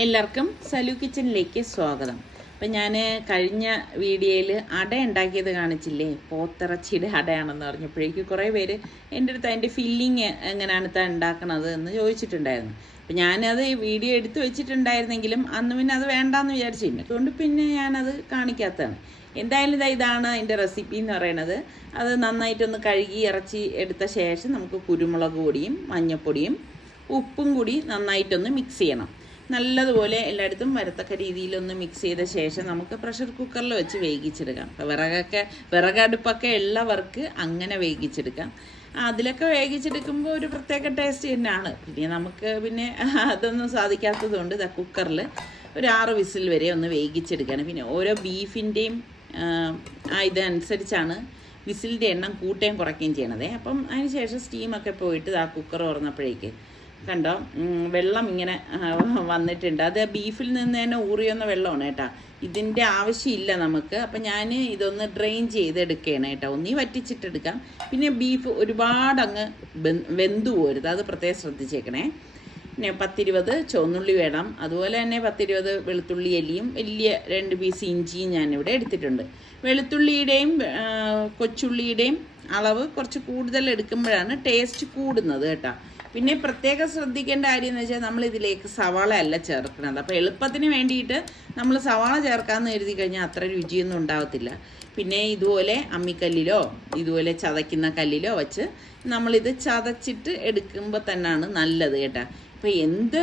എല്ലാവർക്കും സലു കിച്ചണിലേക്ക് സ്വാഗതം. അപ്പം ഞാൻ കഴിഞ്ഞ വീഡിയോയിൽ അട ഉണ്ടാക്കിയത് കാണിച്ചില്ലേ, പോത്തിറച്ചിയുടെ അടയാണെന്ന് പറഞ്ഞപ്പോഴേക്കും കുറേ പേര് എൻ്റെ അടുത്ത് അതിൻ്റെ ഫില്ലിങ് എങ്ങനെയാണ് ഉണ്ടാക്കണത് എന്ന് ചോദിച്ചിട്ടുണ്ടായിരുന്നു. അപ്പം ഞാനത് വീഡിയോ എടുത്ത് വെച്ചിട്ടുണ്ടായിരുന്നെങ്കിലും അന്ന് പിന്നെ അത് വേണ്ടാന്ന് വിചാരിച്ചിട്ടുണ്ട്. അതുകൊണ്ട് പിന്നെ ഞാനത് കാണിക്കാത്തതാണ്. എന്തായാലും ഇതാണ് അതിൻ്റെ റെസിപ്പി എന്ന് പറയുന്നത്. അത് നന്നായിട്ടൊന്ന് കഴുകി ഇറച്ചി എടുത്ത ശേഷം നമുക്ക് കുരുമുളക് പൊടിയും മഞ്ഞൾപ്പൊടിയും ഉപ്പും കൂടി നന്നായിട്ടൊന്ന് മിക്സ് ചെയ്യണം. നല്ലതുപോലെ എല്ലായിടത്തും വരത്തക്ക രീതിയിലൊന്ന് മിക്സ് ചെയ്ത ശേഷം നമുക്ക് പ്രഷർ കുക്കറിൽ വെച്ച് വേവിച്ചെടുക്കാം. ഇപ്പോൾ വിറകടുപ്പൊക്കെ ഉള്ളവർക്ക് അങ്ങനെ വേവിച്ചെടുക്കാം. അതിലൊക്കെ വേവിച്ചെടുക്കുമ്പോൾ ഒരു പ്രത്യേക ടേസ്റ്റ് തന്നെയാണ്. പിന്നെ അതൊന്നും സാധിക്കാത്തതുകൊണ്ട് കുക്കറിൽ ഒരു 6 വിസിൽ വരെ ഒന്ന് വേവിച്ചെടുക്കണം. പിന്നെ ഓരോ ബീഫിൻ്റെയും ഇതനുസരിച്ചാണ് വിസിലിൻ്റെ എണ്ണം കൂട്ടുകയും കുറയ്ക്കുകയും ചെയ്യണത്. അപ്പം അതിന് ശേഷം സ്റ്റീമൊക്കെ പോയിട്ട് കുക്കർ തുറന്നപ്പോഴേക്ക് കണ്ടോ വെള്ളം ഇങ്ങനെ വന്നിട്ടുണ്ട്. അത് ബീഫിൽ നിന്ന് തന്നെ ഊറിയൊന്ന വെള്ളമാണ് കേട്ടോ. ഇതിൻ്റെ ആവശ്യമില്ല നമുക്ക്. അപ്പം ഞാൻ ഇതൊന്ന് ഡ്രെയിൻ ചെയ്തെടുക്കുകയാണ് കേട്ടോ. ഒന്നീ വറ്റിച്ചിട്ടെടുക്കാം. പിന്നെ ബീഫ് ഒരുപാട് അങ്ങ് വെന്തു പോരുത്, അത് പ്രത്യേകം ശ്രദ്ധിച്ചേക്കണേ. പിന്നെ 10-20 ചുവന്നുള്ളി വേണം. അതുപോലെ തന്നെ 10-20 വെളുത്തുള്ളി അല്ലിയും വലിയ 2 പീസ് ഇഞ്ചിയും ഞാനിവിടെ എടുത്തിട്ടുണ്ട്. വെളുത്തുള്ളിയുടെയും കൊച്ചുള്ളിയുടെയും അളവ് കുറച്ച് കൂടുതൽ എടുക്കുമ്പോഴാണ് ടേസ്റ്റ് കൂടുന്നത് കേട്ടോ. പിന്നെ പ്രത്യേകം ശ്രദ്ധിക്കേണ്ട കാര്യം എന്ന് വെച്ചാൽ നമ്മൾ ഇതിലേക്ക് സവാള അല്ല ചേർക്കുന്നത്. അപ്പോൾ എളുപ്പത്തിന് വേണ്ടിയിട്ട് നമ്മൾ സവാള ചേർക്കാമെന്ന് കരുതി കഴിഞ്ഞാൽ അത്ര രുചിയൊന്നും ഉണ്ടാകത്തില്ല. പിന്നെ ഇതുപോലെ അമ്മിക്കല്ലിലോ ഇതുപോലെ ചതയ്ക്കുന്ന കല്ലിലോ വെച്ച് നമ്മളിത് ചതച്ചിട്ട് എടുക്കുമ്പോൾ തന്നെയാണ് നല്ലത് കേട്ടോ. ഇപ്പോൾ എന്ത്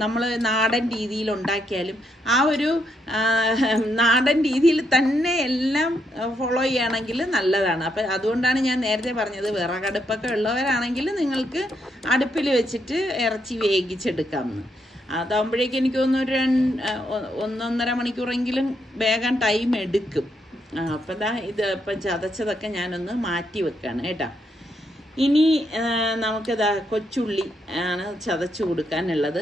നമ്മൾ നാടൻ രീതിയിൽ ഉണ്ടാക്കിയാലും ആ ഒരു നാടൻ രീതിയിൽ തന്നെ എല്ലാം ഫോളോ ചെയ്യുകയാണെങ്കിൽ നല്ലതാണ്. അപ്പം അതുകൊണ്ടാണ് ഞാൻ നേരത്തെ പറഞ്ഞത്, വിറകടുപ്പൊക്കെ ഉള്ളവരാണെങ്കിൽ നിങ്ങൾക്ക് അടുപ്പിൽ വെച്ചിട്ട് ഇറച്ചി വേവിച്ചെടുക്കാമെന്ന്. അതാകുമ്പോഴേക്കും എനിക്ക് തോന്നുന്നു 1-1.5 മണിക്കൂറെങ്കിലും വേഗം ടൈം എടുക്കും. അപ്പം ഇപ്പം ചതച്ചതൊക്കെ ഞാനൊന്ന് മാറ്റി വെക്കുകയാണ് കേട്ടോ. ഇനി കൊച്ചുള്ളി ആണ് ചതച്ച് കൊടുക്കാനുള്ളത്.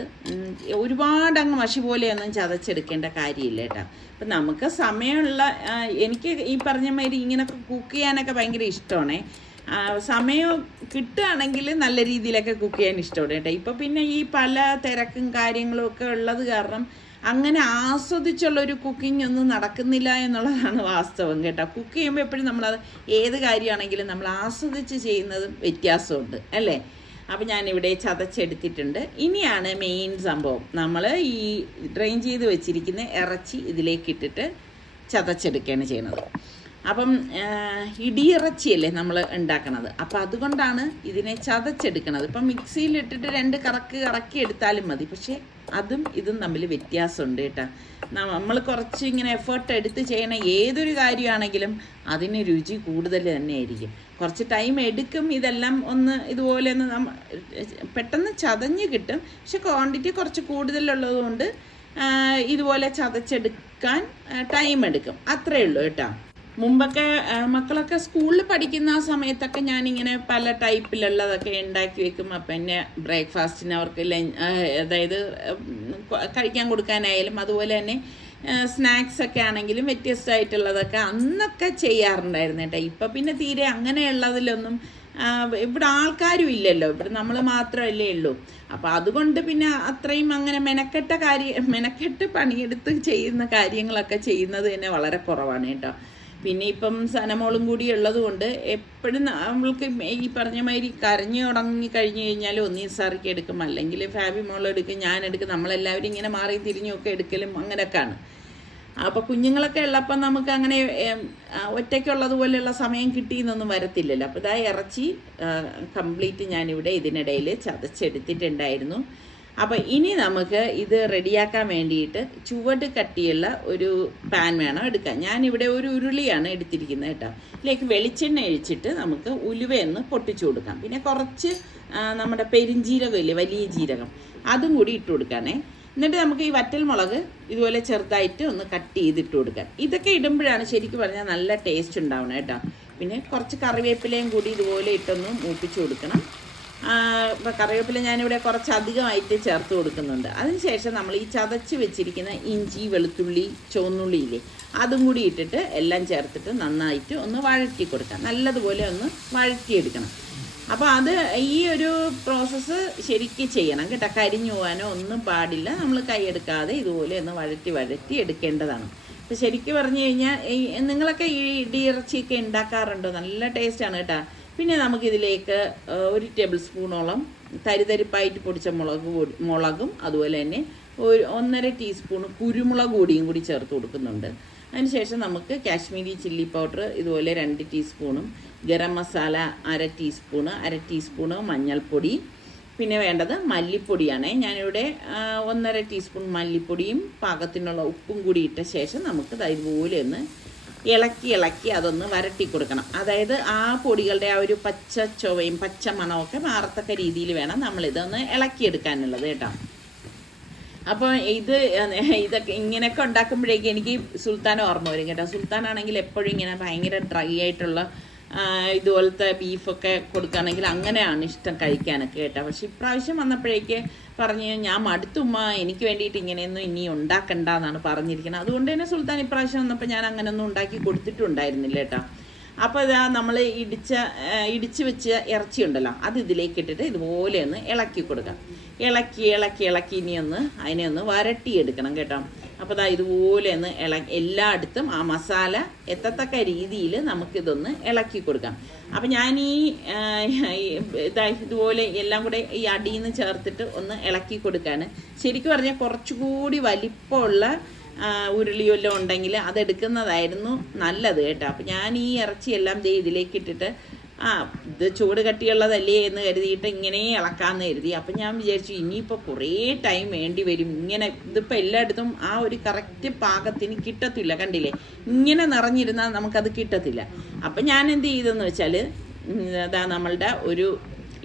ഒരുപാട് അങ്ങ് മഷി പോലെയൊന്നും ചതച്ചെടുക്കേണ്ട കാര്യമില്ല കേട്ടോ. അപ്പം നമുക്ക് സമയമുള്ള, എനിക്ക് ഈ പറഞ്ഞ മാതിരി ഇങ്ങനെയൊക്കെ കുക്ക് ചെയ്യാനൊക്കെ ഭയങ്കര ഇഷ്ടമാണേ. സമയം കിട്ടുകയാണെങ്കിൽ നല്ല രീതിയിലൊക്കെ കുക്ക് ചെയ്യാൻ ഇഷ്ടമാണ് കേട്ടോ. ഇപ്പം പിന്നെ ഈ പല തിരക്കും കാര്യങ്ങളും ഒക്കെ ഉള്ളത് കാരണം അങ്ങനെ ആസ്വദിച്ചുള്ളൊരു കുക്കിംഗ് ഒന്നും നടക്കുന്നില്ല എന്നുള്ളതാണ് വാസ്തവം കേട്ടോ. കുക്ക് ചെയ്യുമ്പോൾ എപ്പോഴും നമ്മളത് ഏത് കാര്യമാണെങ്കിലും നമ്മൾ ആസ്വദിച്ച് ചെയ്യുന്നതും വ്യത്യാസമുണ്ട് അല്ലേ. അപ്പം ഞാനിവിടെ ചതച്ചെടുത്തിട്ടുണ്ട്. ഇനിയാണ് മെയിൻ സംഭവം. നമ്മൾ ഈ ഡ്രെയിൻ ചെയ്ത് വെച്ചിരിക്കുന്ന ഇറച്ചി ഇതിലേക്ക് ഇട്ടിട്ട് ചതച്ചെടുക്കുകയാണ് ചെയ്യണത്. അപ്പം ഇടിയിറച്ചിയല്ലേ നമ്മൾ ഉണ്ടാക്കണത്. അപ്പം അതുകൊണ്ടാണ് ഇതിനെ ചതച്ചെടുക്കണത്. ഇപ്പം മിക്സിയിലിട്ടിട്ട് 2 കറക്കി എടുത്താലും മതി. പക്ഷേ അതും ഇതും തമ്മിൽ വ്യത്യാസമുണ്ട് കേട്ടോ. നമ്മൾ കുറച്ച് ഇങ്ങനെ എഫേർട്ട് എടുത്ത് ചെയ്യണ ഏതൊരു കാര്യമാണെങ്കിലും അതിന് രുചി കൂടുതൽ തന്നെ ആയിരിക്കും. കുറച്ച് ടൈം എടുക്കും. ഇതെല്ലാം ഒന്ന് ഇതുപോലെ ഒന്ന് പെട്ടെന്ന് ചതഞ്ഞ് കിട്ടും. പക്ഷെ ക്വാണ്ടിറ്റി കുറച്ച് കൂടുതലുള്ളത് കൊണ്ട് ഇതുപോലെ ചതച്ചെടുക്കാൻ ടൈം എടുക്കും. അത്രയേ ഉള്ളൂ കേട്ടോ. മുമ്പൊക്കെ മക്കളൊക്കെ സ്കൂളിൽ പഠിക്കുന്ന ആ സമയത്തൊക്കെ ഞാനിങ്ങനെ പല ടൈപ്പിലുള്ളതൊക്കെ ഉണ്ടാക്കി വെക്കും. അപ്പം എന്നെ ബ്രേക്ക്ഫാസ്റ്റിന് അവർക്ക് അതായത് കഴിക്കാൻ കൊടുക്കാനായാലും അതുപോലെ തന്നെ സ്നാക്സൊക്കെ ആണെങ്കിലും വ്യത്യസ്തമായിട്ടുള്ളതൊക്കെ അന്നൊക്കെ ചെയ്യാറുണ്ടായിരുന്നു കേട്ടോ. ഇപ്പം പിന്നെ തീരെ അങ്ങനെയുള്ളതിലൊന്നും ഇവിടെ ആൾക്കാരും ഇല്ലല്ലോ, ഇവിടെ നമ്മൾ മാത്രമല്ലേ ഉള്ളൂ. അപ്പോൾ അതുകൊണ്ട് പിന്നെ അത്രയും അങ്ങനെ മെനക്കെട്ട് പണിയെടുത്ത് ചെയ്യുന്ന കാര്യങ്ങളൊക്കെ ചെയ്യുന്നത് തന്നെ വളരെ കുറവാണ് കേട്ടോ. പിന്നെ ഇപ്പം സനമോളും കൂടി ഉള്ളത് കൊണ്ട് എപ്പോഴും നമ്മൾക്ക് ഈ പറഞ്ഞ മാതിരി കരഞ്ഞു തുടങ്ങി കഴിഞ്ഞ് കഴിഞ്ഞാൽ ഒന്നീസാർക്ക് എടുക്കും, അല്ലെങ്കിൽ ഫാബി മോളെടുക്കും, ഞാനെടുക്കും. നമ്മളെല്ലാവരും ഇങ്ങനെ മാറി തിരിഞ്ഞൊക്കെ എടുക്കലും അങ്ങനെയൊക്കെയാണ്. അപ്പോൾ കുഞ്ഞുങ്ങളൊക്കെ ഉള്ളപ്പം നമുക്ക് അങ്ങനെ ഒറ്റയ്ക്കുള്ളതുപോലെയുള്ള സമയം കിട്ടിയെന്നൊന്നും വരത്തില്ലല്ലോ. അപ്പോൾ ഇറച്ചി കംപ്ലീറ്റ് ഞാനിവിടെ ഇതിനിടയിൽ ചതച്ചെടുത്തിട്ടുണ്ടായിരുന്നു. അപ്പോൾ ഇനി നമുക്ക് ഇത് റെഡിയാക്കാൻ വേണ്ടിയിട്ട് ചുവട് കട്ടിയുള്ള ഒരു പാൻ വേണം എടുക്കാൻ. ഞാനിവിടെ ഒരു ഉരുളിയാണ് എടുത്തിരിക്കുന്നത് കേട്ടോ. ഇതിലേക്ക് വെളിച്ചെണ്ണ ഒഴിച്ചിട്ട് നമുക്ക് ഉലുവയൊന്ന് പൊട്ടിച്ചു കൊടുക്കാം. പിന്നെ കുറച്ച് നമ്മുടെ പെരിഞ്ജീരകം ഇല്ലേ, വലിയ ജീരകം, അതും കൂടി ഇട്ട് കൊടുക്കാനേ. എന്നിട്ട് നമുക്ക് ഈ വറ്റൽമുളക് ഇതുപോലെ ചെറുതായിട്ട് ഒന്ന് കട്ട് ചെയ്തിട്ട് കൊടുക്കാം. ഇതൊക്കെ ഇടുമ്പോഴാണ് ശരിക്കും പറഞ്ഞാൽ നല്ല ടേസ്റ്റ് ഉണ്ടാവണം കേട്ടോ. പിന്നെ കുറച്ച് കറിവേപ്പിലയും കൂടി ഇതുപോലെ ഇട്ടൊന്ന് മൂപ്പിച്ച് കൊടുക്കണം. ഇപ്പോൾ കറിവേപ്പില ഞാനിവിടെ കുറച്ച് അധികമായിട്ട് ചേർത്ത് കൊടുക്കുന്നുണ്ട്. അതിനുശേഷം നമ്മൾ ഈ ചതച്ച് വെച്ചിരിക്കുന്ന ഇഞ്ചി, വെളുത്തുള്ളി, ചുവന്നുള്ളിയില്ലേ, അതും കൂടി ഇട്ടിട്ട് എല്ലാം ചേർത്തിട്ട് നന്നായിട്ട് ഒന്ന് വഴറ്റി കൊടുക്കാം. നല്ലതുപോലെ ഒന്ന് വഴറ്റിയെടുക്കണം. അപ്പോൾ അത് ഈ ഒരു പ്രോസസ്സ് ശരിക്കും ചെയ്യണം കേട്ടോ. കരിഞ്ഞു പോകാനോ ഒന്നും പാടില്ല. നമ്മൾ കൈയെടുക്കാതെ ഇതുപോലെ ഒന്ന് വഴറ്റി എടുക്കേണ്ടതാണ്. അപ്പോൾ ശരിക്കും പറഞ്ഞു കഴിഞ്ഞാൽ നിങ്ങളൊക്കെ ഈ ഇടിയിറച്ചിയൊക്കെ ഉണ്ടാക്കാറുണ്ടോ? നല്ല ടേസ്റ്റാണ് കേട്ടോ. പിന്നെ നമുക്കിതിലേക്ക് 1 ടേബിൾ സ്പൂണോളം തരിതരിപ്പായിട്ട് പൊടിച്ച മുളകും അതുപോലെ തന്നെ 1.5 ടീസ്പൂൺ കുരുമുളക് പൊടിയും കൂടി ചേർത്ത് കൊടുക്കുന്നുണ്ട്. അതിനുശേഷം നമുക്ക് കാശ്മീരി ചില്ലി പൗഡർ ഇതുപോലെ 2 ടീസ്പൂണും ഗരം മസാല 1/2 ടീസ്പൂണ് മഞ്ഞൾപ്പൊടി, പിന്നെ വേണ്ടത് മല്ലിപ്പൊടിയാണ്. ഞാനിവിടെ 1.5 ടീസ്പൂൺ മല്ലിപ്പൊടിയും പാകത്തിനുള്ള ഉപ്പും കൂടി ഇട്ട ശേഷം നമുക്ക് ഇതുപോലെ ഒന്ന് ഇളക്കി അതൊന്ന് വരട്ടി കൊടുക്കണം. അതായത് ആ പൊടികളുടെ ആ ഒരു പച്ച ചുവയും പച്ച മണമൊക്കെ മാറത്തക്ക രീതിയിൽ വേണം നമ്മളിതൊന്ന് ഇളക്കിയെടുക്കാനുള്ളത് കേട്ടോ. അപ്പോൾ ഇതൊക്കെ ഇങ്ങനെയൊക്കെ ഉണ്ടാക്കുമ്പോഴേക്കും എനിക്ക് സുൽത്താൻ ഓർമ്മ വരും കേട്ടോ. സുൽത്താനാണെങ്കിൽ എപ്പോഴും ഇങ്ങനെ ഭയങ്കര ഡ്രൈ ആയിട്ടുള്ള ഇതുപോലത്തെ ബീഫൊക്കെ കൊടുക്കുകയാണെങ്കിൽ അങ്ങനെയാണ് ഇഷ്ടം കഴിക്കാനൊക്കെ കേട്ടോ. പക്ഷെ ഇപ്രാവശ്യം വന്നപ്പോഴേക്ക് പറഞ്ഞ് ഞാൻ മടുത്തുമ്മ, എനിക്ക് വേണ്ടിയിട്ട് ഇങ്ങനെയൊന്നും ഇനി ഉണ്ടാക്കണ്ട എന്നാണ് പറഞ്ഞിരിക്കുന്നത്. അതുകൊണ്ട് തന്നെ സുൽത്താൻ ഇപ്രാവശ്യം വന്നപ്പോൾ ഞാൻ അങ്ങനെയൊന്നും ഉണ്ടാക്കി കൊടുത്തിട്ടുണ്ടായിരുന്നില്ല കേട്ടോ. അപ്പോൾ ഇതാ നമ്മൾ ഇടിച്ച് വെച്ച ഇറച്ചി ഉണ്ടല്ലോ, അത് ഇതിലേക്ക് ഇട്ടിട്ട് ഇതുപോലെ ഒന്ന് ഇളക്കി കൊടുക്കാം. ഇളക്കി ഇനി അതിനെ ഒന്ന് വരട്ടിയെടുക്കണം കേട്ടോ. അപ്പോൾ ഇതാ ഇതുപോലെ ഒന്ന് എല്ലായിടത്തും ആ മസാല എത്തത്തക്ക രീതിയിൽ നമുക്കിതൊന്ന് ഇളക്കി കൊടുക്കാം. അപ്പം ഞാൻ ഇതുപോലെ എല്ലാം കൂടെ ഈ അടിയിൽ നിന്ന് ചേർത്തിട്ട് ഒന്ന് ഇളക്കി കൊടുക്കാണ്. ശരിക്കും പറഞ്ഞാൽ കുറച്ചുകൂടി വലിപ്പമുള്ള ഉരുളിയെല്ലാം ഉണ്ടെങ്കിൽ അതെടുക്കുന്നതായിരുന്നു നല്ലത് കേട്ടോ. അപ്പം ഞാൻ ഈ ഇറച്ചിയെല്ലാം ഇതിലേക്ക് ഇട്ടിട്ട് ഇത് ചൂട് കട്ടിയുള്ളതല്ലേ എന്ന് കരുതിയിട്ട് ഇങ്ങനെ ഇളക്കാമെന്ന് കരുതി. അപ്പം ഞാൻ വിചാരിച്ചു ഇനിയിപ്പോൾ കുറേ ടൈം വേണ്ടി വരും. ഇങ്ങനെ ഇതിപ്പോൾ എല്ലായിടത്തും ആ ഒരു കറക്റ്റ് പാകത്തിന് കിട്ടത്തില്ല. കണ്ടില്ലേ, ഇങ്ങനെ നിറഞ്ഞിരുന്നാൽ നമുക്കത് കിട്ടത്തില്ല. അപ്പം ഞാൻ എന്ത് ചെയ്തെന്ന് വെച്ചാൽ അതാ നമ്മളുടെ ഒരു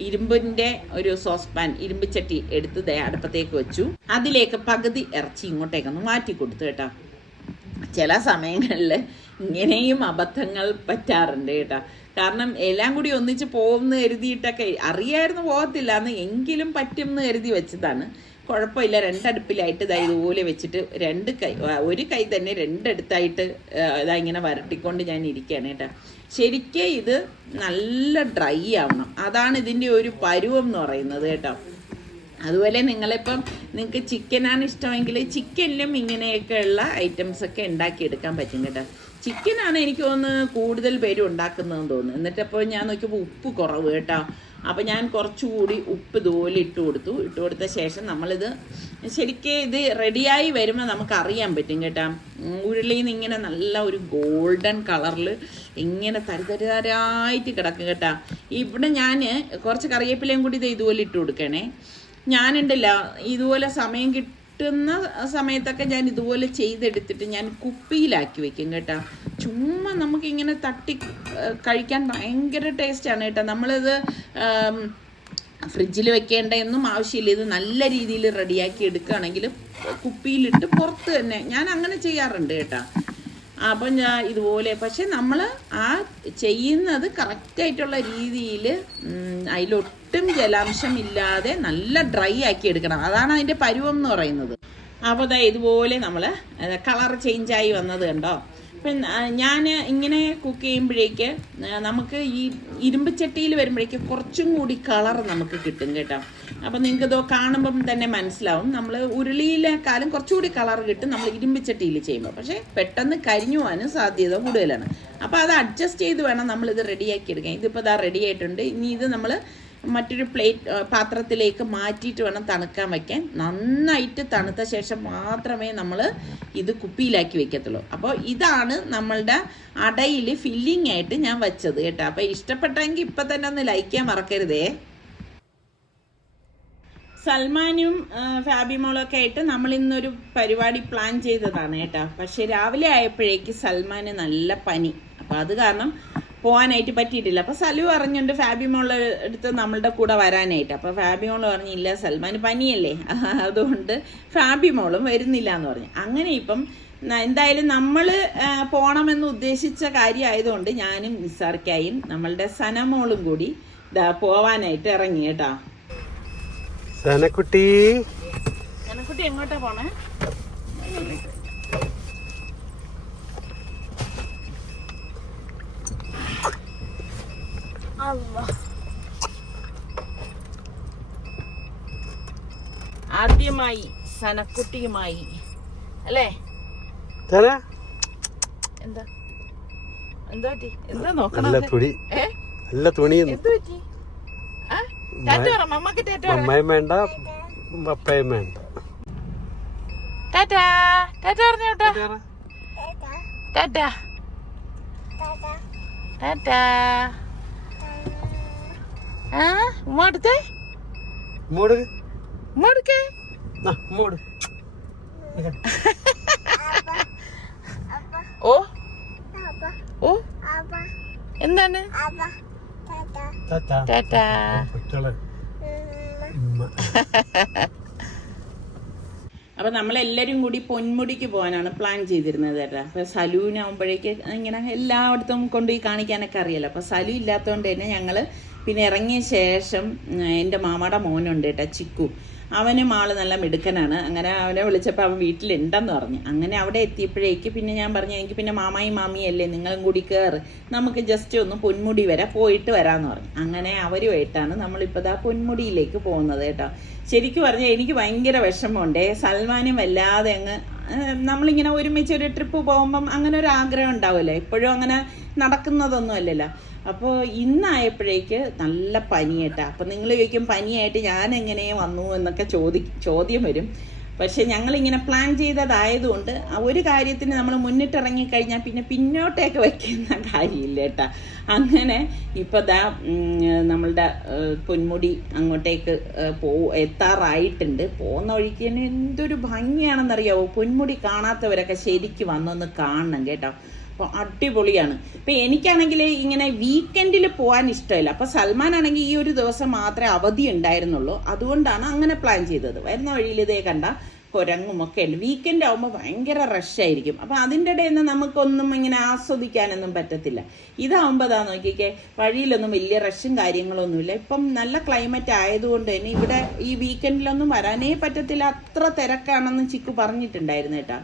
ഇരുമ്പിൻ്റെ ഒരു സോസ്പാൻ, ഇരുമ്പ് ചട്ടി എടുത്ത് അടുപ്പത്തേക്ക് വെച്ചു. അതിലേക്ക് പകുതി ഇറച്ചി ഇങ്ങോട്ടേക്കൊന്ന് മാറ്റി കൊടുത്തു കേട്ടോ. ചില സമയങ്ങളിൽ ഇങ്ങനെയും അബദ്ധങ്ങൾ പറ്റാറുണ്ട് കേട്ടോ. കാരണം എല്ലാം കൂടി ഒന്നിച്ച് പോകുമെന്ന് കരുതിയിട്ടൊക്കെ അറിയായിരുന്നു പോകത്തില്ല എന്ന്, എങ്കിലും പറ്റും എന്ന് കരുതി വെച്ചതാണ്. കുഴപ്പമില്ല. 2 അടുപ്പിലായിട്ട് ഇതുപോലെ വെച്ചിട്ട് ഒരു കൈ തന്നെ 2 അടുത്തായിട്ട് ഇങ്ങനെ വരട്ടിക്കൊണ്ട് ഞാൻ ഇരിക്കുകയാണ് കേട്ടോ. ശരിക്കും ഇത് നല്ല ഡ്രൈ ആവണം. അതാണ് ഇതിൻ്റെ ഒരു പരുവം എന്ന് പറയുന്നത് കേട്ടോ. അതുപോലെ നിങ്ങൾക്ക് ചിക്കനാണ് ഇഷ്ടമെങ്കിൽ ചിക്കനിലും ഇങ്ങനെയൊക്കെയുള്ള ഐറ്റംസൊക്കെ ഉണ്ടാക്കിയെടുക്കാൻ പറ്റും കേട്ടോ. ചിക്കനാണ് എനിക്ക് തോന്നുന്നു കൂടുതൽ പേരും ഉണ്ടാക്കുന്നതെന്ന് തോന്നുന്നു. എന്നിട്ടപ്പോൾ ഞാൻ നോക്കിയപ്പോൾ ഉപ്പ് കുറവ് കേട്ടോ. അപ്പോൾ ഞാൻ കുറച്ചുകൂടി ഉപ്പ് ഇതുപോലെ ഇട്ട് കൊടുത്ത ശേഷം നമ്മളിത് ശരിക്കും ഇത് റെഡിയായി വരുമ്പോൾ നമുക്കറിയാൻ പറ്റും കേട്ടോ. ഉരുളിയിൽ നിന്ന് ഇങ്ങനെ നല്ല ഒരു ഗോൾഡൻ കളറിൽ ഇങ്ങനെ തരിതരായിട്ട് കിടക്കും കേട്ടോ. ഇവിടെ ഞാൻ കുറച്ച് കറിവേപ്പിലയും കൂടി ഇതുപോലെ ഇട്ട് കൊടുക്കണേ. ഞാനുണ്ടല്ല ഇതുപോലെ സമയം കിട്ടുന്ന സമയത്തൊക്കെ ഞാൻ ഇതുപോലെ ചെയ്തെടുത്തിട്ട് ഞാൻ കുപ്പിയിലാക്കി വെക്കും കേട്ടോ. ചുമ്മാ നമുക്കിങ്ങനെ തട്ടി കഴിക്കാൻ ഭയങ്കര ടേസ്റ്റാണ് കേട്ടോ. നമ്മളിത് ഫ്രിഡ്ജിൽ വെക്കേണ്ടതൊന്നും ആവശ്യമില്ല. ഇത് നല്ല രീതിയിൽ റെഡിയാക്കി എടുക്കുകയാണെങ്കിൽ കുപ്പിയിലിട്ട് പുറത്ത് തന്നെ ഞാൻ അങ്ങനെ ചെയ്യാറുണ്ട് കേട്ടോ. അപ്പം ഞാൻ ഇതുപോലെ, പക്ഷെ നമ്മൾ ആ ചെയ്യുന്നത് കറക്റ്റായിട്ടുള്ള രീതിയിൽ അതിലൊട്ടും ജലാംശം ഇല്ലാതെ നല്ല ഡ്രൈ ആക്കി എടുക്കണം. അതാണ് അതിൻ്റെ പരുവം എന്ന് പറയുന്നത്. അപ്പോൾ ഇതുപോലെ നമ്മൾ കളർ ചേഞ്ചായി വന്നത് കണ്ടോ. അപ്പം ഞാൻ ഇങ്ങനെ കുക്ക് ചെയ്യുമ്പോഴേക്ക് നമുക്ക് ഈ ഇരുമ്പ് ചട്ടിയിൽ വരുമ്പോഴേക്ക് കുറച്ചും കൂടി കളർ നമുക്ക് കിട്ടും കേട്ടോ. അപ്പം നിങ്ങൾക്കിതോ കാണുമ്പം തന്നെ മനസ്സിലാവും, നമ്മൾ ഉരുളിയിലേക്കാളും കുറച്ചുകൂടി കളർ കിട്ടും നമ്മൾ ഇരുമ്പ് ചട്ടിയിൽ ചെയ്യുമ്പോൾ. പക്ഷേ പെട്ടെന്ന് കരിഞ്ഞു പോകാനും സാധ്യത കൂടുതലാണ്. അപ്പോൾ അത് അഡ്ജസ്റ്റ് ചെയ്ത് വേണം നമ്മളിത് റെഡിയാക്കി എടുക്കാൻ. ഇതിപ്പോൾ റെഡി ആയിട്ടുണ്ട്. ഇനി ഇത് നമ്മൾ മറ്റൊരു പാത്രത്തിലേക്ക് മാറ്റിയിട്ട് വേണം തണുക്കാൻ വയ്ക്കാൻ. നന്നായിട്ട് തണുത്ത ശേഷം മാത്രമേ നമ്മൾ ഇത് കുപ്പിയിലാക്കി വെക്കത്തുള്ളൂ. അപ്പോൾ ഇതാണ് നമ്മളുടെ അടയിൽ ഫില്ലിംഗ് ആയിട്ട് ഞാൻ വെച്ചത് കേട്ടോ. അപ്പോൾ ഇഷ്ടപ്പെട്ടെങ്കിൽ ഇപ്പം തന്നെ ഒന്ന് ലൈക്ക് ചെയ്യാൻ മറക്കരുതേ. സൽമാനും ഫാബിമോളും ഒക്കെ ആയിട്ട് നമ്മൾ ഇന്നൊരു പരിപാടി പ്ലാൻ ചെയ്തതാണ് കേട്ടോ. പക്ഷെ രാവിലെ ആയപ്പോഴേക്ക് സൽമാന് നല്ല പനി. അപ്പോൾ അത് കാരണം പോകാനായിട്ട് പറ്റിയിട്ടില്ല. അപ്പോൾ സലു പറഞ്ഞുകൊണ്ട് ഫാബിമോളുടെ അടുത്ത് നമ്മളുടെ കൂടെ വരാനായിട്ട്. അപ്പോൾ ഫാബിമോൾ പറഞ്ഞില്ല, സൽമാന് പനിയല്ലേ, അതുകൊണ്ട് ഫാബിമോളും വരുന്നില്ല എന്ന് പറഞ്ഞു. അങ്ങനെ ഇപ്പം എന്തായാലും നമ്മൾ പോകണമെന്ന് ഉദ്ദേശിച്ച കാര്യമായതുകൊണ്ട് ഞാനും നിസാർക്കായും നമ്മളുടെ സനമോളും കൂടി പോവാനായിട്ട് ഇറങ്ങി കേട്ടോ. സനക്കുട്ടി എങ്ങോട്ടാ പോണേ? ആദ്യമായി സനക്കുട്ടിയുമായി അല്ലേ? എന്താ എന്താ പറ്റി? എന്താ നോക്കണം? നല്ല തുണി. എന്ത് പറ്റി? ടാറ്റ പറ മമ്മക്ക്. ടാറ്റ അമ്മയും വേണ്ട പപ്പയും വേണ്ട. ടാറ്റ ടാറ്റ പറഞ്ഞോട്ടോ. ടാറ്റ ടാറ്റ. ഉമ്മ എടുത്തേ. ഉമ്മ ഓ ഓ എന്താണ്? ടാറ്റ. അപ്പൊ നമ്മളെല്ലാരും കൂടി പൊന്മുടിക്ക് പോകാനാണ് പ്ലാൻ ചെയ്തിരുന്നത് കേട്ടോ. അപ്പൊ സലൂനാകുമ്പോഴേക്ക് ഇങ്ങനെ എല്ലായിടത്തും കൊണ്ടുപോയി കാണിക്കാനൊക്കെ അറിയാലോ. അപ്പൊ സലു ഇല്ലാത്തതുകൊണ്ട് തന്നെ ഞങ്ങള് പിന്നെ ഇറങ്ങിയ ശേഷം എൻ്റെ മാമയുടെ മോനുണ്ട് കേട്ടോ, ചിക്കു. അവനും ആള് നല്ല മിടുക്കനാണ്. അങ്ങനെ അവനെ വിളിച്ചപ്പോൾ അവൻ വീട്ടിലുണ്ടെന്ന് പറഞ്ഞു. അങ്ങനെ അവിടെ എത്തിയപ്പോഴേക്ക് പിന്നെ ഞാൻ പറഞ്ഞു, എനിക്ക് പിന്നെ മാമായും മാമിയല്ലേ, നിങ്ങളും കൂടി കയറ്, നമുക്ക് ജസ്റ്റ് ഒന്ന് പൊന്മുടി വരെ പോയിട്ട് വരാമെന്ന് പറഞ്ഞു. അങ്ങനെ അവരുമായിട്ടാണ് നമ്മളിപ്പോൾ ദാ പൊന്മുടിയിലേക്ക് പോകുന്നത് കേട്ടോ. ശരിക്കും പറഞ്ഞാൽ എനിക്ക് ഭയങ്കര വിഷമമുണ്ടേ. സൽമാനും വല്ലാതെ അങ്ങ് നമ്മളിങ്ങനെ ഒരുമിച്ച് ഒരു ട്രിപ്പ് പോകുമ്പം അങ്ങനെ ഒരു ആഗ്രഹം ഉണ്ടാവുമല്ലോ, എപ്പോഴും അങ്ങനെ നടക്കുന്നതൊന്നും അല്ലല്ലോ. അപ്പോൾ ഇന്നായപ്പോഴേക്ക് നല്ല പനിയേട്ടാ. അപ്പം നിങ്ങൾ ചോദിക്കും പനിയായിട്ട് ഞാൻ എങ്ങനെ വന്നു എന്നൊക്കെ ചോദ്യം വരും. പക്ഷെ ഞങ്ങളിങ്ങനെ പ്ലാൻ ചെയ്തതായതുകൊണ്ട് ഒരു കാര്യത്തിന് നമ്മൾ മുന്നിട്ടിറങ്ങിക്കഴിഞ്ഞാൽ പിന്നെ പിന്നോട്ടേക്ക് വയ്ക്കുന്ന കാര്യമില്ല കേട്ടാ. അങ്ങനെ ഇപ്പം ദാ നമ്മളുടെ പൊന്മുടി അങ്ങോട്ടേക്ക് എത്താറായിട്ടുണ്ട്. പോകുന്ന വഴിക്ക് തന്നെ എന്തൊരു ഭംഗിയാണെന്നറിയാവോ. പൊന്മുടി കാണാത്തവരൊക്കെ ശരിക്കും വന്നൊന്ന് കാണണം കേട്ടോ. അപ്പോൾ അടിപൊളിയാണ്. ഇപ്പം എനിക്കാണെങ്കിൽ ഇങ്ങനെ വീക്കെൻഡിൽ പോകാൻ ഇഷ്ടമില്ല. അപ്പോൾ സൽമാൻ ആണെങ്കിൽ ഈ ഒരു ദിവസം മാത്രമേ അവധി ഉണ്ടായിരുന്നുള്ളൂ. അതുകൊണ്ടാണ് അങ്ങനെ പ്ലാൻ ചെയ്തത്. വരുന്ന വഴിയിൽ ഇതേ കണ്ട കുരങ്ങുമൊക്കെ ഉണ്ട്. വീക്കെൻഡ് ആകുമ്പോൾ ഭയങ്കര റഷായിരിക്കും. അപ്പോൾ അതിൻ്റെ ഇടയിൽ നിന്ന് നമുക്കൊന്നും ഇങ്ങനെ ആസ്വദിക്കാനൊന്നും പറ്റത്തില്ല. ഇതാകുമ്പോൾ അതാ നോക്കിക്കേ, വഴിയിലൊന്നും വലിയ റഷും കാര്യങ്ങളൊന്നുമില്ല. ഇപ്പം നല്ല ക്ലൈമറ്റ് ആയതുകൊണ്ട് തന്നെ ഇവിടെ ഈ വീക്കെൻഡിലൊന്നും വരാനേ പറ്റത്തില്ല, അത്ര തിരക്കാണെന്ന് ചിക്കു പറഞ്ഞിട്ടുണ്ടായിരുന്നു കേട്ടോ.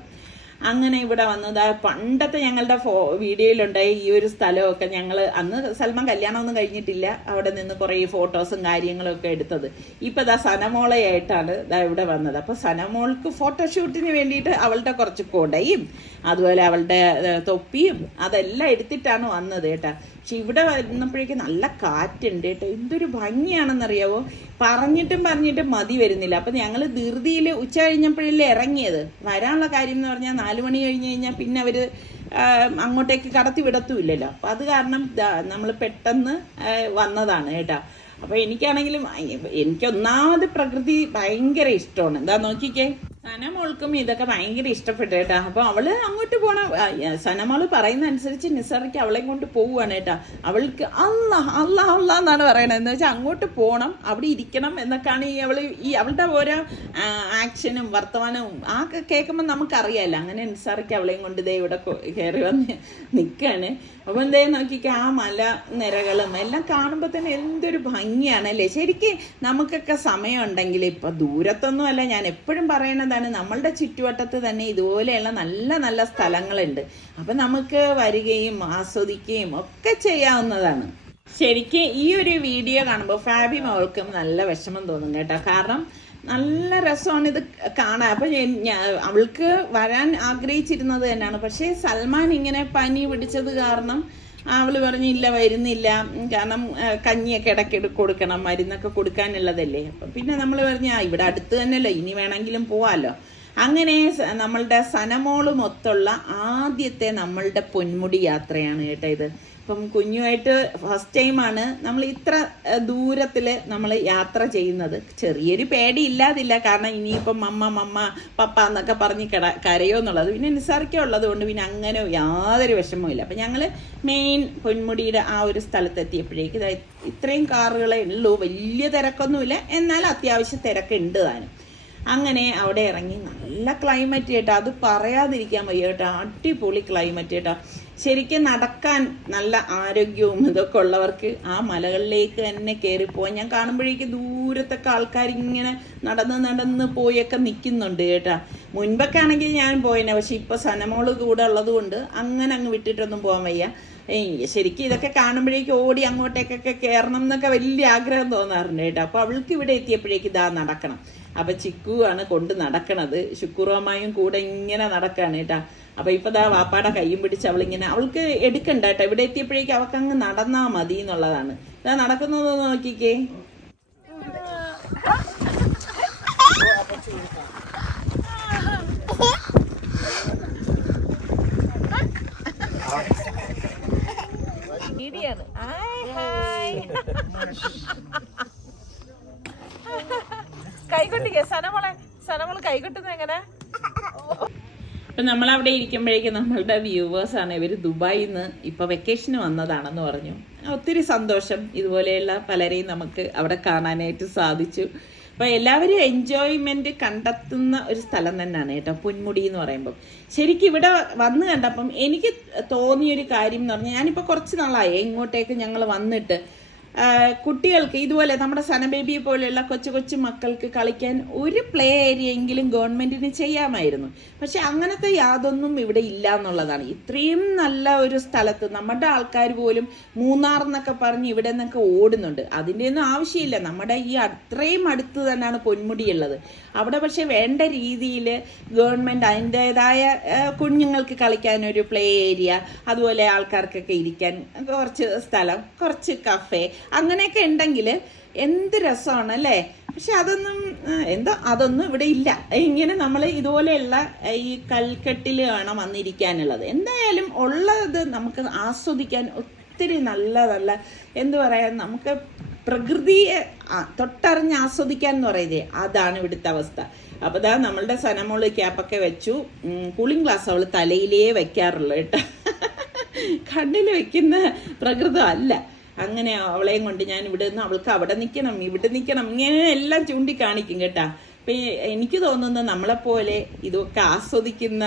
അങ്ങനെ ഇവിടെ വന്നത് പണ്ടത്തെ ഞങ്ങളുടെ വീഡിയോയിലുണ്ടായി ഈ ഒരു സ്ഥലമൊക്കെ. ഞങ്ങൾ അന്ന് സൽമാൻ കല്യാണമൊന്നും കഴിഞ്ഞിട്ടില്ല, അവിടെ നിന്ന് കുറേ ഫോട്ടോസും കാര്യങ്ങളൊക്കെ എടുത്തത്. ഇപ്പം ദാ സനമോളയായിട്ടാണ് ഇവിടെ വന്നത്. അപ്പോൾ സനമോൾക്ക് ഫോട്ടോഷൂട്ടിന് വേണ്ടിയിട്ട് അവളുടെ കുറച്ച് കൊടയും അതുപോലെ അവളുടെ തൊപ്പിയും അതെല്ലാം എടുത്തിട്ടാണ് വന്നത് കേട്ടോ. പക്ഷെ ഇവിടെ വന്നപ്പോഴേക്ക് നല്ല കാറ്റുണ്ട് കേട്ടോ. എന്തൊരു ഭംഗിയാണെന്നറിയാവോ, പറഞ്ഞിട്ടും മതി വരുന്നില്ല. അപ്പം ഞങ്ങൾ ധൃതിയിൽ ഉച്ച കഴിഞ്ഞപ്പോഴല്ലേ ഇറങ്ങിയത്. വരാനുള്ള കാര്യം എന്ന് പറഞ്ഞാൽ 4 മണി കഴിഞ്ഞ് കഴിഞ്ഞാൽ പിന്നെ അവർ അങ്ങോട്ടേക്ക് കടത്തി വിടത്തുമില്ലല്ലോ. അപ്പം അത് കാരണം നമ്മൾ പെട്ടെന്ന് വന്നതാണ് കേട്ടോ. അപ്പോൾ എനിക്കാണെങ്കിലും എനിക്കൊന്നാമത് പ്രകൃതി ഭയങ്കര ഇഷ്ടമാണ്. എന്താ നോക്കിക്കേ, സനമോൾക്കും ഇതൊക്കെ ഭയങ്കര ഇഷ്ടപ്പെട്ടു കേട്ടോ. അപ്പോൾ അവള് അങ്ങോട്ട് പോകണം. സനമോള് പറയുന്ന അനുസരിച്ച് നിസ്സാറിക്ക് അവളെയും കൊണ്ട് പോവുകയാണ് കേട്ടോ. അവൾക്ക് അല്ലാ എന്നാണ് പറയണത്. എന്ന് വെച്ചാൽ അങ്ങോട്ട് പോകണം, അവിടെ ഇരിക്കണം എന്നൊക്കെയാണ് അവളുടെ ഓരോ ആക്ഷനും വർത്തമാനവും ആ കേൾക്കുമ്പോൾ നമുക്കറിയാമല്ലോ. അങ്ങനെ നിസ്സാറിക്ക് അവളെയും കൊണ്ട് ഇതേ ഇവിടെ കയറി വന്ന് നിൽക്കുകയാണ്. അപ്പോൾ എന്തേ നോക്കിക്കേ, ആ മല നിരകളും എല്ലാം കാണുമ്പോൾ തന്നെ എന്തൊരു ഭംഗിയാണല്ലേ. ശരിക്കും നമുക്കൊക്കെ സമയം ഉണ്ടെങ്കിൽ, ഇപ്പം ദൂരത്തൊന്നും അല്ല, ഞാൻ എപ്പോഴും പറയണതാണ്, നമ്മളുടെ ചുറ്റുവട്ടത്ത് തന്നെ ഇതുപോലെയുള്ള നല്ല നല്ല സ്ഥലങ്ങളുണ്ട്. അപ്പം നമുക്ക് വരികയും ആസ്വദിക്കുകയും ഒക്കെ ചെയ്യാവുന്നതാണ്. ശരിക്കും ഈ ഒരു വീഡിയോ കാണുമ്പോൾ ഫാബി മോൾക്കും നല്ല വിഷമം തോന്നും കേട്ടോ. കാരണം നല്ല രസമാണ് ഇത് കാണാൻ. അപ്പം അവൾക്ക് വരാൻ ആഗ്രഹിച്ചിരുന്നത് തന്നെയാണ്. പക്ഷേ സൽമാൻ ഇങ്ങനെ പനി പിടിച്ചത് കാരണം അവള് പറഞ്ഞില്ല, വരുന്നില്ല. കാരണം കഞ്ഞിയൊക്കെ ഇടയ്ക്ക് കൊടുക്കണം, മരുന്നൊക്കെ കൊടുക്കാനുള്ളതല്ലേ. അപ്പം പിന്നെ നമ്മൾ പറഞ്ഞ ഇവിടെ അടുത്ത് തന്നെയല്ലോ, ഇനി വേണമെങ്കിലും പോവാമല്ലോ. അങ്ങനെ നമ്മളുടെ സനമോളുമൊത്തുള്ള ആദ്യത്തെ നമ്മളുടെ പൊന്മുടി യാത്രയാണ് കേട്ടോ ഇത്. ഇപ്പം കുഞ്ഞുമായിട്ട് ഫസ്റ്റ് ടൈമാണ് നമ്മൾ ഇത്ര ദൂരത്തിൽ നമ്മൾ യാത്ര ചെയ്യുന്നത്. ചെറിയൊരു പേടി ഇല്ലാതില്ല, കാരണം ഇനിയിപ്പം മമ്മ പപ്പ എന്നൊക്കെ പറഞ്ഞ് കരയോ എന്നുള്ളത് പിന്നെ നിസ്സാറിക്കുള്ളത് കൊണ്ട് പിന്നെ അങ്ങനെ യാതൊരു വിഷമവും ഇല്ല. അപ്പം ഞങ്ങൾ മെയിൻ പൊന്മുടിയുടെ ആ ഒരു സ്ഥലത്തെത്തിയപ്പോഴേക്ക് ഇത്രയും കാറുകളെ ഉള്ളൂ, വലിയ തിരക്കൊന്നുമില്ല, എന്നാൽ അത്യാവശ്യം തിരക്കുണ്ട് താനും. അങ്ങനെ അവിടെ ഇറങ്ങി നല്ല ക്ലൈമറ്റ് കേട്ടോ, അത് പറയാതിരിക്കാൻ വയ്യ കേട്ടോ. അടിപൊളി ക്ലൈമറ്റ് കേട്ടോ. ശരിക്കും നടക്കാൻ നല്ല ആരോഗ്യവും ഇതൊക്കെ ഉള്ളവർക്ക് ആ മലകളിലേക്ക് തന്നെ കയറിപ്പോവാൻ. ഞാൻ കാണുമ്പോഴേക്ക് ദൂരത്തൊക്കെ ആൾക്കാരിങ്ങനെ നടന്ന് പോയൊക്കെ നിൽക്കുന്നുണ്ട് കേട്ടോ. മുൻപൊക്കെ ആണെങ്കിൽ ഞാൻ പോയേനെ, പക്ഷെ ഇപ്പോൾ സനമോള് കൂടെ ഉള്ളത് കൊണ്ട് അങ്ങനെ അങ്ങ് വിട്ടിട്ടൊന്നും പോകാൻ വയ്യ. ശരിക്കും ഇതൊക്കെ കാണുമ്പോഴേക്കും ഓടി അങ്ങോട്ടേക്കൊക്കെ കയറണം എന്നൊക്കെ വലിയ ആഗ്രഹം തോന്നാറുണ്ട് കേട്ടോ. അപ്പോൾ അവൾക്ക് ഇവിടെ എത്തിയപ്പോഴേക്ക് ഇതാ നടക്കണം. അപ്പം ചിക്കു ആണ് കൊണ്ട് നടക്കണത്, ശുക്കൂറമായും കൂടെ ഇങ്ങനെ നടക്കുകയാണ് കേട്ടോ. അപ്പം ഇപ്പം ദാ വാപ്പാടെ കയ്യും പിടിച്ച് അവളിങ്ങനെ, അവൾക്ക് എടുക്കണ്ട കേട്ടോ, ഇവിടെ എത്തിയപ്പോഴേക്കും അവൾക്ക് അങ്ങ് നടന്നാൽ മതി എന്നുള്ളതാണ്. ഇതാ നടക്കുന്നത് നോക്കിക്കേ. കൈകൊട്ടിക്കേ സനമോള് കൈകൊട്ടുന്നത് എങ്ങനെ? അപ്പം നമ്മളവിടെ ഇരിക്കുമ്പോഴേക്കും നമ്മളുടെ വ്യൂവേഴ്സാണ്, ഇവർ ദുബായിൽ നിന്ന് ഇപ്പോൾ വെക്കേഷന് വന്നതാണെന്ന് പറഞ്ഞു. ഒത്തിരി സന്തോഷം, ഇതുപോലെയുള്ള പലരെയും നമുക്ക് അവിടെ കാണാനായിട്ട് സാധിച്ചു. അപ്പോൾ എല്ലാവരും എൻജോയ്മെൻറ്റ് കണ്ടെത്തുന്ന ഒരു സ്ഥലം തന്നെയാണ് കേട്ടോ പൊന്മുടി എന്ന് പറയുമ്പം. ശരിക്കും ഇവിടെ വന്ന് കണ്ടപ്പം എനിക്ക് തോന്നിയൊരു കാര്യം എന്ന് പറഞ്ഞാൽ, ഞാനിപ്പോൾ കുറച്ച് നാളായി ഇങ്ങോട്ടേക്ക് ഞങ്ങൾ വന്നിട്ട്, കുട്ടികൾക്ക് ഇതുപോലെ നമ്മുടെ സനബേബിയെ പോലെയുള്ള കൊച്ചു കൊച്ചു മക്കൾക്ക് കളിക്കാൻ ഒരു പ്ലേ ഏരിയ എങ്കിലും ഗവൺമെൻറ്റിന് ചെയ്യാമായിരുന്നു. പക്ഷെ അങ്ങനത്തെ യാതൊന്നും ഇവിടെ ഇല്ല എന്നുള്ളതാണ്. ഇത്രയും നല്ല ഒരു സ്ഥലത്ത് നമ്മുടെ ആൾക്കാർ പോലും മൂന്നാർ എന്നൊക്കെ പറഞ്ഞ് ഇവിടെ നിന്നൊക്കെ ഓടുന്നുണ്ട്. അതിൻ്റെ ഒന്നും ആവശ്യമില്ല, നമ്മുടെ ഈ അത്രയും അടുത്ത് തന്നെയാണ് പൊന്മുടിയുള്ളത്. അവിടെ പക്ഷെ വേണ്ട രീതിയിൽ ഗവൺമെൻറ് അതിൻ്റേതായ കുഞ്ഞുങ്ങൾക്ക് കളിക്കാനൊരു പ്ലേ ഏരിയ, അതുപോലെ ആൾക്കാർക്കൊക്കെ ഇരിക്കാൻ കുറച്ച് സ്ഥലം, കുറച്ച് കഫേ അങ്ങനെയൊക്കെ ഉണ്ടെങ്കിൽ എന്ത് രസമാണ് അല്ലേ? പക്ഷെ അതൊന്നും ഇവിടെ ഇല്ല. ഇങ്ങനെ നമ്മൾ ഇതുപോലെയുള്ള ഈ കൽക്കെട്ടിൽ വേണം വന്നിരിക്കാനുള്ളത്. എന്തായാലും ഉള്ളത് നമുക്ക് ആസ്വദിക്കാൻ ഒത്തിരി നല്ല നല്ല എന്തു പറയാൻ, നമുക്ക് പ്രകൃതിയെ തൊട്ടറിഞ്ഞ് ആസ്വദിക്കാൻ എന്ന് പറയുന്നത് അതാണ് ഇവിടുത്തെ അവസ്ഥ. അപ്പോൾ ദാ നമ്മളുടെ സനമോള് ക്യാപ്പൊക്കെ വെച്ചു. കൂളിംഗ് ഗ്ലാസ് അവൾ തലയിലേ വയ്ക്കാറുള്ളൂ കേട്ടോ, കണ്ണിൽ വയ്ക്കുന്ന പ്രകൃതം അല്ല. അങ്ങനെ അവളെയും കൊണ്ട് ഞാൻ ഇവിടെ നിന്ന് അവൾക്ക് അവിടെ നിൽക്കണം ഇവിടെ നിൽക്കണം ഇങ്ങനെ എല്ലാം ചൂണ്ടിക്കാണിക്കും കേട്ടാ. അപ്പം എനിക്ക് തോന്നുന്നത് നമ്മളെപ്പോലെ ഇതൊക്കെ ആസ്വദിക്കുന്ന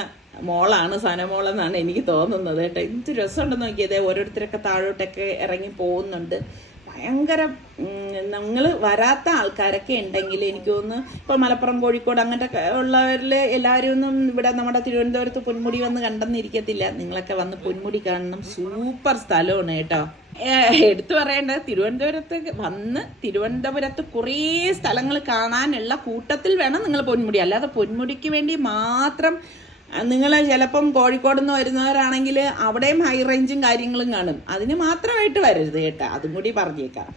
മോളാണ് സനമോളെന്നാണ് എനിക്ക് തോന്നുന്നത് കേട്ടോ. എന്ത് രസമുണ്ടെന്ന് നോക്കിയത്, ഓരോരുത്തരൊക്കെ താഴോട്ടൊക്കെ ഇറങ്ങി പോകുന്നുണ്ട്. ഭയങ്കര നിങ്ങൾ വരാത്ത ആൾക്കാരൊക്കെ ഉണ്ടെങ്കിൽ എനിക്ക് തോന്നുന്നു ഇപ്പോൾ മലപ്പുറം കോഴിക്കോട് അങ്ങനത്തെ ഉള്ളവരിൽ എല്ലാവരും ഒന്നും ഇവിടെ നമ്മുടെ തിരുവനന്തപുരത്ത് പൊന്മുടി വന്ന് കണ്ടെന്നിരിക്കത്തില്ല. നിങ്ങളൊക്കെ വന്ന് പൊന്മുടി കാണണം, സൂപ്പർ സ്ഥലമാണ് കേട്ടോ. എടുത്തു പറയേണ്ടത് തിരുവനന്തപുരത്ത് കുറേ സ്ഥലങ്ങൾ കാണാനുള്ള കൂട്ടത്തിൽ വേണം നിങ്ങൾ പൊന്മുടി. അല്ലാതെ പൊന്മുടിക്ക് വേണ്ടി മാത്രം നിങ്ങൾ ചിലപ്പം കോഴിക്കോട് നിന്ന് വരുന്നവരാണെങ്കിൽ അവിടെയും ഹൈ റേഞ്ചും കാര്യങ്ങളും കാണും, അതിന് മാത്രമായിട്ട് വരരുത് കേട്ടോ, അതും കൂടി പറഞ്ഞേക്കാം.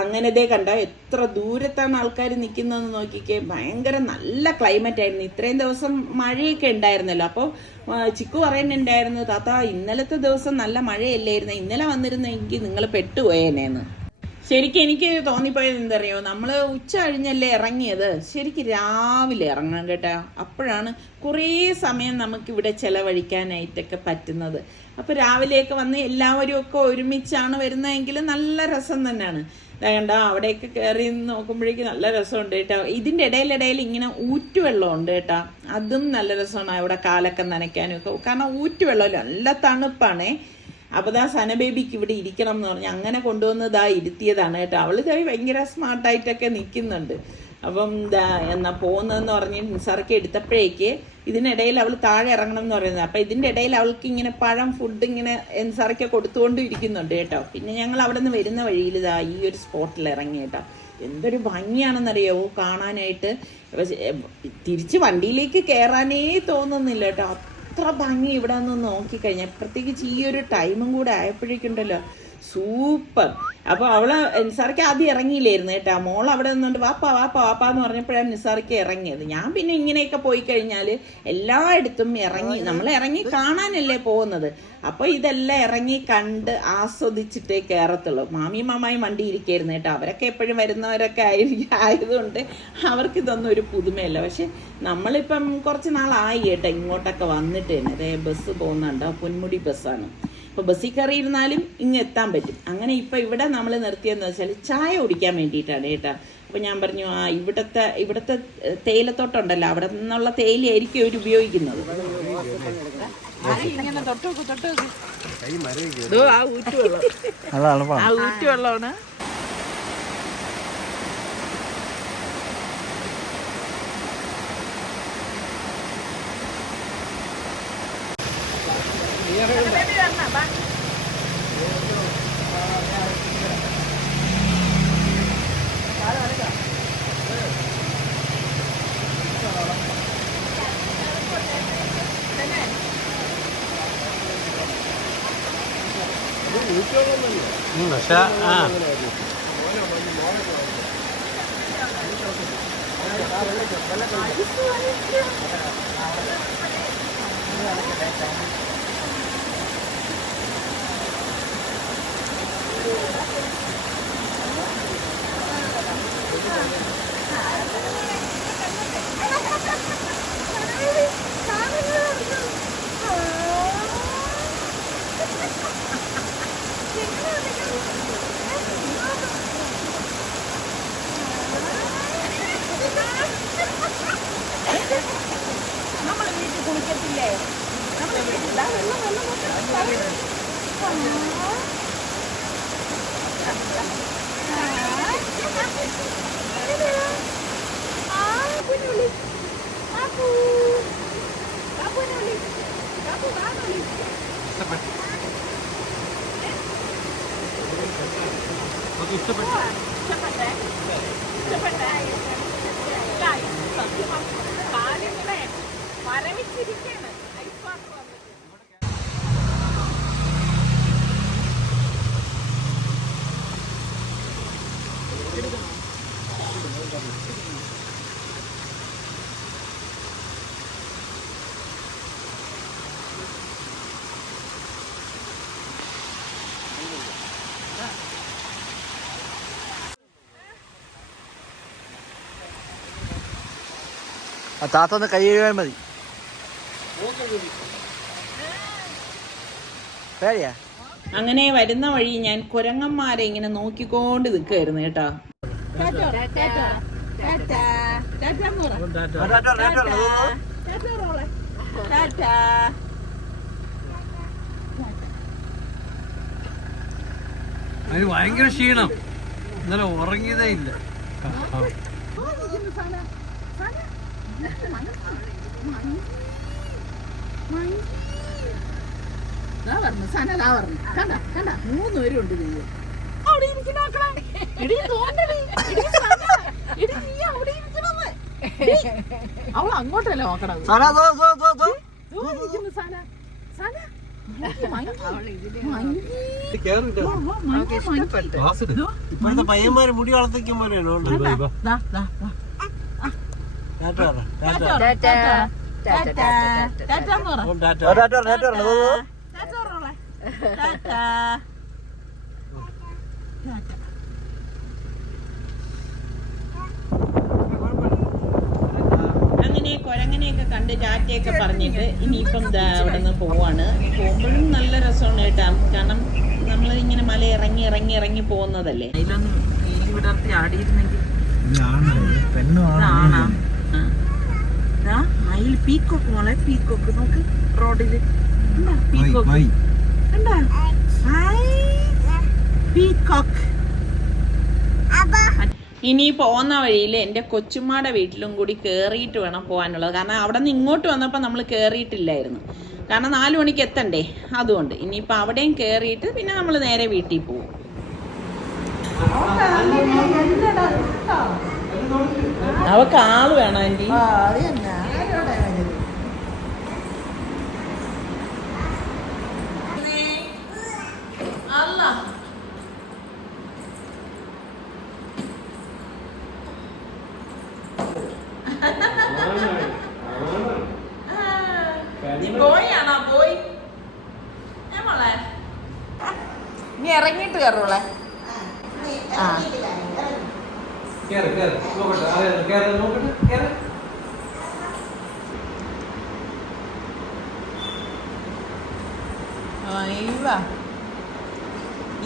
അങ്ങനെ ഇതേ കണ്ട എത്ര ദൂരത്താണ് ആൾക്കാർ നിൽക്കുന്നതെന്ന് നോക്കിക്കേ. ഭയങ്കര നല്ല ക്ലൈമറ്റ് ആയിരുന്നു. ഇത്രയും ദിവസം മഴയൊക്കെ ഉണ്ടായിരുന്നല്ലോ. അപ്പോൾ ചിക്കു പറയുന്നുണ്ടായിരുന്നു, താത്ത ഇന്നലത്തെ ദിവസം നല്ല മഴയല്ലായിരുന്നു, ഇന്നലെ വന്നിരുന്നെങ്കിൽ നിങ്ങൾ പെട്ടുപോയേനേന്ന്. ശരിക്കും എനിക്ക് തോന്നിപ്പോയത് എന്തറിയോ, നമ്മൾ ഉച്ച കഴിഞ്ഞല്ലേ ഇറങ്ങിയത്, ശരിക്കും രാവിലെ ഇറങ്ങണം കേട്ടോ. അപ്പോഴാണ് കുറേ സമയം നമുക്കിവിടെ ചിലവഴിക്കാനായിട്ടൊക്കെ പറ്റുന്നത്. അപ്പോൾ രാവിലെയൊക്കെ വന്ന് എല്ലാവരും ഒക്കെ ഒരുമിച്ചാണ് വരുന്നതെങ്കിൽ നല്ല രസം തന്നെയാണ്. വേണ്ട അവിടെയൊക്കെ കയറി നോക്കുമ്പോഴേക്കും നല്ല രസമുണ്ട് കേട്ടോ. ഇതിൻ്റെ ഇടയിലിടയിൽ ഇങ്ങനെ ഊറ്റുവെള്ളമുണ്ട് കേട്ടോ, അതും നല്ല രസമാണ് അവിടെ കാലൊക്കെ നനയ്ക്കാനും ഒക്കെ. കാരണം ഊറ്റുവെള്ളമല്ല, നല്ല തണുപ്പാണേ. അപ്പോൾ ദാ സനബേബിക്ക് ഇവിടെ ഇരിക്കണം എന്ന് പറഞ്ഞ് അങ്ങനെ കൊണ്ടുവന്ന് ഇരുത്തിയതാണ് കേട്ടോ. അവൾ ഭയങ്കര സ്മാർട്ടായിട്ടൊക്കെ നിൽക്കുന്നുണ്ട്. അപ്പം എന്നാ പോകുന്നതെന്ന് പറഞ്ഞ് നിസാർക്ക് എടുത്തപ്പോഴേക്ക് ഇതിനിടയിൽ അവൾ താഴെ ഇറങ്ങണം എന്ന് പറയുന്നത്. അപ്പം ഇതിൻ്റെ ഇടയിൽ അവൾക്ക് ഇങ്ങനെ പഴം ഫുഡ് ഇങ്ങനെ നിസാർക്ക് കൊടുത്തുകൊണ്ടും ഇരിക്കുന്നുണ്ട് കേട്ടോ. പിന്നെ ഞങ്ങൾ അവിടെ നിന്ന് വരുന്ന വഴിയിൽ ഈ ഒരു സ്പോട്ടിൽ ഇറങ്ങി കേട്ടോ. എന്തൊരു ഭംഗിയാണെന്നറിയാവോ കാണാനായിട്ട്. തിരിച്ച് വണ്ടിയിലേക്ക് കയറാനേ തോന്നുന്നില്ല കേട്ടോ, അത്ര ഭംഗി ഇവിടെ നിന്ന് നോക്കിക്കഴിഞ്ഞാൽ. പ്രത്യേകിച്ച് ഈ ഒരു ടൈമും കൂടെ ആയപ്പോഴേക്കുണ്ടല്ലോ, സൂപ്പർ. അപ്പോൾ അവള് നിസാർക്ക് ആദ്യം ഇറങ്ങിയില്ലായിരുന്നു കേട്ടോ. മോൾ അവിടെ നിന്നുകൊണ്ട് വാപ്പ എന്ന് പറഞ്ഞപ്പോഴാണ് നിസാർക്ക് ഇറങ്ങിയത്. ഞാൻ പിന്നെ ഇങ്ങനെയൊക്കെ പോയി കഴിഞ്ഞാൽ എല്ലായിടത്തും നമ്മൾ ഇറങ്ങി കാണാനല്ലേ പോകുന്നത്. അപ്പോൾ ഇതെല്ലാം ഇറങ്ങി കണ്ട് ആസ്വദിച്ചിട്ടേ കയറത്തുള്ളൂ. മാമായും വണ്ടി ഇരിക്കായിരുന്നു കേട്ടോ. അവരൊക്കെ എപ്പോഴും വരുന്നവരൊക്കെ ആയതുകൊണ്ട് അവർക്ക് ഇതൊന്നും ഒരു പുതുമയല്ല. പക്ഷെ നമ്മളിപ്പം കുറച്ച് നാളായി കേട്ടോ ഇങ്ങോട്ടൊക്കെ വന്നിട്ട് തന്നെ. ബസ് പോകുന്നുണ്ട്, പൊന്മുടി ബസ്സാണ്. അപ്പോൾ ബസ്സിൽ കയറിയിരുന്നാലും ഇങ്ങ് എത്താൻ പറ്റും. അങ്ങനെ ഇപ്പം ഇവിടെ നമ്മൾ നിർത്തിയെന്ന് വെച്ചാൽ ചായ കുടിക്കാൻ വേണ്ടിയിട്ടാണ് കേട്ടോ. അപ്പോൾ ഞാൻ പറഞ്ഞു ഇവിടുത്തെ തേയിലത്തോട്ടമുണ്ടല്ലോ, അവിടെ നിന്നുള്ള തേയിലയായിരിക്കും അവർ ഉപയോഗിക്കുന്നത്. ഇങ്ങനെ തൊട്ട് ആ ഊറ്റുവെള്ളമാണ്. പക്ഷെ ആ നമ്മള് വീട്ടിൽ കുളിക്കത്തില്ലേ? നമ്മള് വീട്ടിൽ മരവിച്ചിരിക്കാണ് ഐസ് വാട്ടർ വന്നിട്ട്. ആ താത്ത ഒന്ന് കൈ കഴുകാൻ മതി. പേടിയാ? അങ്ങനെ വരുന്ന വഴി ഞാൻ കുരങ്ങന്മാരെ ഇങ്ങനെ നോക്കിക്കൊണ്ട് നിൽക്കുകയായിരുന്നു കേട്ടോ. അതിന് ഭയങ്കര ക്ഷീണം, ഇന്നലെ ഉറങ്ങിയതേ ഇല്ല. മൂന്നുപേരുണ്ട് അവൾ അങ്ങോട്ടല്ലേ നോക്കണത്. ഇപ്പോഴത്തെ പയ്യന്മാര് മുടി വളർത്തിക്കും പോലെയാണോ? അങ്ങനെ കുരങ്ങനെയൊക്കെ കണ്ട് ടാറ്റയൊക്കെ പറഞ്ഞിട്ട് ഇനിയിപ്പം അവിടെ നിന്ന് പോവാണ്. പോകുമ്പോഴും നല്ല രസമാണ് കേട്ടോ. കാരണം നമ്മൾ ഇങ്ങനെ മല ഇറങ്ങി ഇറങ്ങി ഇറങ്ങി പോകുന്നതല്ലേ. അതിലൊന്നും എലി വിടർത്തി ആടിയിരുന്നെങ്കിൽ മയിൽ പീക്കോക്ക് മോളെ, പീക്കോക്ക് നോക്ക് റോഡില് പീക്കോക്ക്. ഇനി പോകുന്ന വഴിയിൽ എൻ്റെ കൊച്ചുമ്മയുടെ വീട്ടിലും കൂടി കയറിയിട്ട് വേണം പോകാനുള്ളത്. കാരണം അവിടെ നിന്ന് ഇങ്ങോട്ട് വന്നപ്പോൾ നമ്മൾ കയറിയിട്ടില്ലായിരുന്നു. കാരണം 4 മണിക്ക് എത്തണ്ടേ, അതുകൊണ്ട് ഇനിയിപ്പോൾ അവിടെയും കയറിയിട്ട് പിന്നെ നമ്മൾ നേരെ വീട്ടിൽ പോകും. അവക്ക് ആള് വേണം ആൻറ്റി. നീ ഇറങ്ങിയിട്ട് കയറുള്ളേ. ആ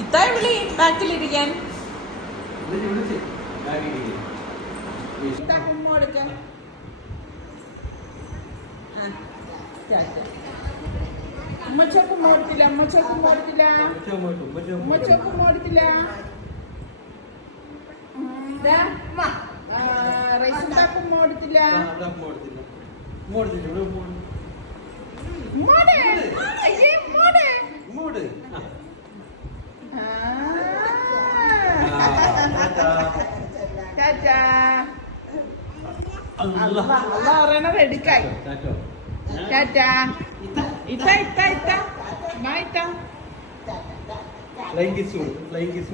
ഇത്തായി വിളി ബാക്കിലിരിക്കാൻ. ഉമ്മച്ചോക്കും മോടത്തില്ല, ഉമ്മച്ചോക്കും മോടത്തില്ല, ഉമ്മച്ചോക്കും മോടത്തില്ല. റൈസുണ്ടാക്കും മോടത്തില്ല. പറയണത് എടുക്കായി. ടാറ്റാ ഇത്ത ഇത്ത ഇത്ത ബൈ ഇത്ത ഫ്ലൈങ് കിസ് ഫ്ലൈങ് കിസ്